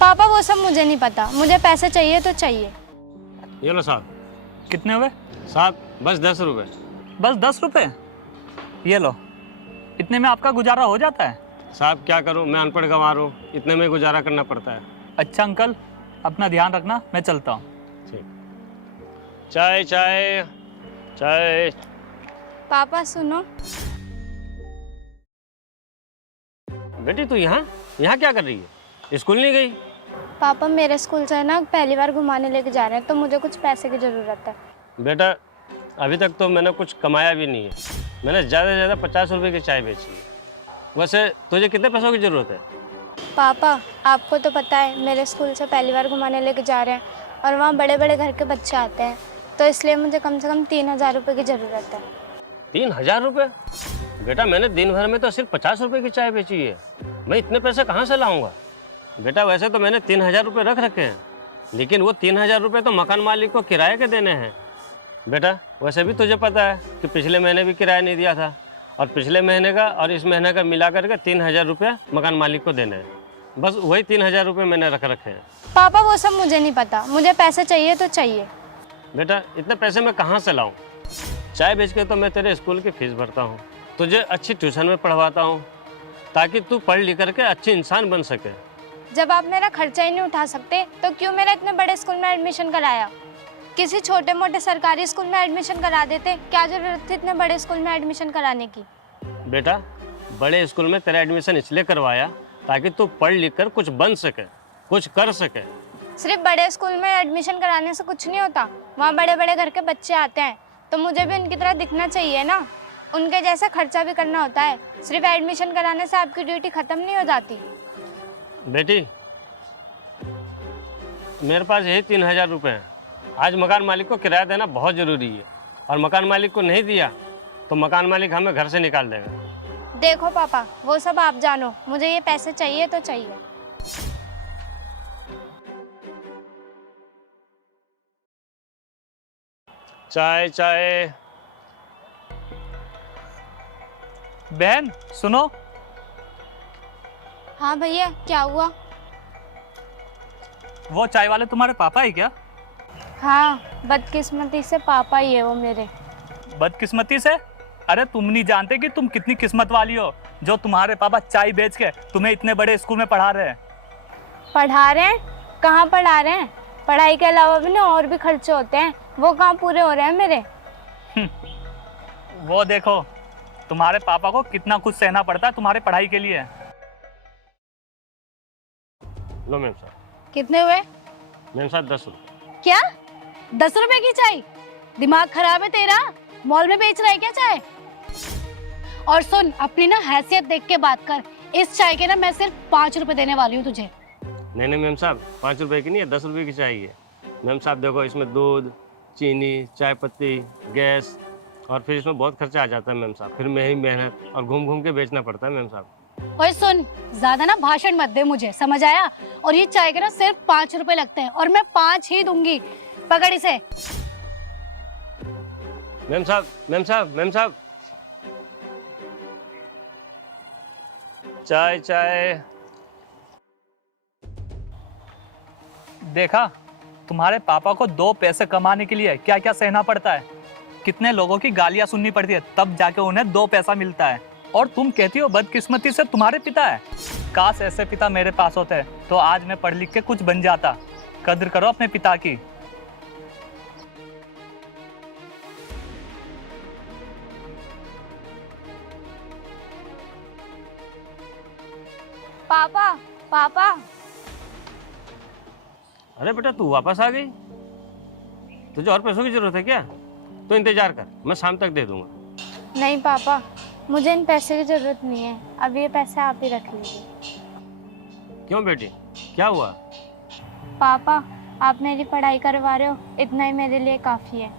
पापा वो सब मुझे नहीं पता, मुझे पैसे चाहिए तो चाहिए। ये लो साहब। कितने हुए? साहब बस 10 रुपए। बस 10 रुपए? ये लो, इतने में आपका गुजारा हो जाता है? साहब क्या करूं, मैं अनपढ़ गंवार हूं, इतने में गुजारा करना पड़ता है। अच्छा अंकल, अपना ध्यान रखना, मैं चलता हूँ। ठीक। चाय चाय चाय। पापा सुनो। बेटी तू यहाँ यहाँ क्या कर रही है? स्कूल नहीं गई? पापा मेरे स्कूल से ना पहली बार घुमाने लेके जा रहे हैं, तो मुझे कुछ पैसे की ज़रूरत है। बेटा अभी तक तो मैंने कुछ कमाया भी नहीं है। मैंने ज़्यादा से ज़्यादा 50 रुपए की चाय बेची है। वैसे तुझे कितने पैसों की ज़रूरत है? पापा आपको तो पता है मेरे स्कूल से पहली बार घुमाने लेके जा रहे हैं और वहाँ बड़े बड़े घर के बच्चे आते हैं, तो इसलिए मुझे कम से कम 3000 रुपये की ज़रूरत है। 3000 रुपये? बेटा मैंने दिन भर में तो सिर्फ 50 रुपए की चाय बेची है, मैं इतने पैसे कहाँ से लाऊंगा? बेटा वैसे तो मैंने 3000 रुपये रख रखे हैं, लेकिन वो 3000 रुपये तो मकान मालिक को किराए के देने हैं। बेटा वैसे भी तुझे पता है कि पिछले महीने भी किराया नहीं दिया था, और पिछले महीने का और इस महीने का मिला करके 3000 रुपये मकान मालिक को देने हैं। बस वही 3000 रुपये मैंने रख रखे हैं। पापा वो सब मुझे नहीं पता, मुझे पैसे चाहिए तो चाहिए। बेटा इतने पैसे मैं कहाँ से लाऊं? चाय बेच के तो मैं तेरे स्कूल की फीस भरता हूँ, तुझे अच्छी ट्यूशन में पढ़वाता हूँ, ताकि तू पढ़ लिख करके अच्छी इंसान बन सके। जब आप मेरा खर्चा ही नहीं उठा सकते तो क्यों मेरा इतने बड़े स्कूल में एडमिशन कराया? किसी छोटे मोटे सरकारी स्कूल में एडमिशन करा देते, क्या जरूरत थी इतने बड़े स्कूल में एडमिशन कराने की? बेटा बड़े स्कूल में तेरा एडमिशन इसलिए करवाया ताकि तू पढ़ लिख कर कुछ बन सके, कुछ कर सके। सिर्फ बड़े स्कूल में एडमिशन कराने से कुछ नहीं होता, वहाँ बड़े बड़े घर के बच्चे आते हैं, तो मुझे भी उनकी तरह दिखना चाहिए ना, उनके जैसा खर्चा भी करना होता है। सिर्फ एडमिशन कराने से आपकी ड्यूटी खत्म नहीं हो जाती। बेटी मेरे पास यही 3000 रुपये हैं। आज मकान मालिक को किराया देना बहुत ज़रूरी है, और मकान मालिक को नहीं दिया तो मकान मालिक हमें घर से निकाल देगा। देखो पापा वो सब आप जानो, मुझे ये पैसे चाहिए तो चाहिए। चाय चाय। बहन सुनो। हाँ भैया क्या हुआ? वो चाय वाले तुम्हारे पापा ही क्या? हाँ बदकिस्मती से पापा ही है वो मेरे। बदकिस्मती से? अरे तुम नहीं जानते कि तुम कितनी किस्मत वाली हो, जो तुम्हारे पापा चाय बेच के तुम्हें इतने बड़े स्कूल में पढ़ा रहे हैं। पढ़ा रहे हैं? कहाँ पढ़ा रहे हैं? पढ़ाई के अलावा भी ना और भी खर्चे होते हैं, वो कहाँ पूरे हो रहे हैं मेरे? वो देखो तुम्हारे पापा को कितना कुछ सहना पड़ता है तुम्हारे पढ़ाई के लिए। लो मैम साहब। कितने हुए? मैम साहब 10 रुपये। क्या 10 रुपए की चाय? दिमाग खराब है तेरा? मॉल में बेच रहा है क्या चाय? और सुन, अपनी ना हैसियत देख के बात कर। इस चाय के ना मैं सिर्फ 5 रुपए देने वाली हूँ तुझे। नहीं नहीं मैम साहब 5 रुपए की नहीं है, 10 रुपये की चाहिए। मैम साहब देखो इसमें दूध, चीनी, चाय पत्ती, गैस और फिर इसमें बहुत खर्चा आ जाता है मैम साहब, फिर मैं ही मेहनत और घूम घूम के बेचना पड़ता है मैम साहब। और सुन, ज्यादा ना भाषण मत दे मुझे, समझ आया? और ये चाय के ना सिर्फ 5 रुपए लगते हैं और मैं 5 ही दूंगी। पकड़ इसे। मैम साहब मैम साहब मैम साहब चाय चाय। देखा तुम्हारे पापा को 2 पैसे कमाने के लिए क्या क्या सहना पड़ता है, कितने लोगों की गालियां सुननी पड़ती है, तब जाके उन्हें 2 पैसा मिलता है। और तुम कहती हो बदकिस्मती से तुम्हारे पिता है। काश ऐसे पिता मेरे पास होते तो आज मैं पढ़ लिख के कुछ बन जाता। कद्र करो अपने पिता की। पापा पापा। अरे बेटा तू वापस आ गई? तुझे और पैसों की जरूरत है क्या? तो इंतजार कर, मैं शाम तक दे दूंगा। नहीं पापा, मुझे इन पैसे की जरूरत नहीं है, अब ये पैसे आप ही रख लीजिए। क्यों बेटी क्या हुआ? पापा आप मेरी पढ़ाई करवा रहे हो, इतना ही मेरे लिए काफ़ी है।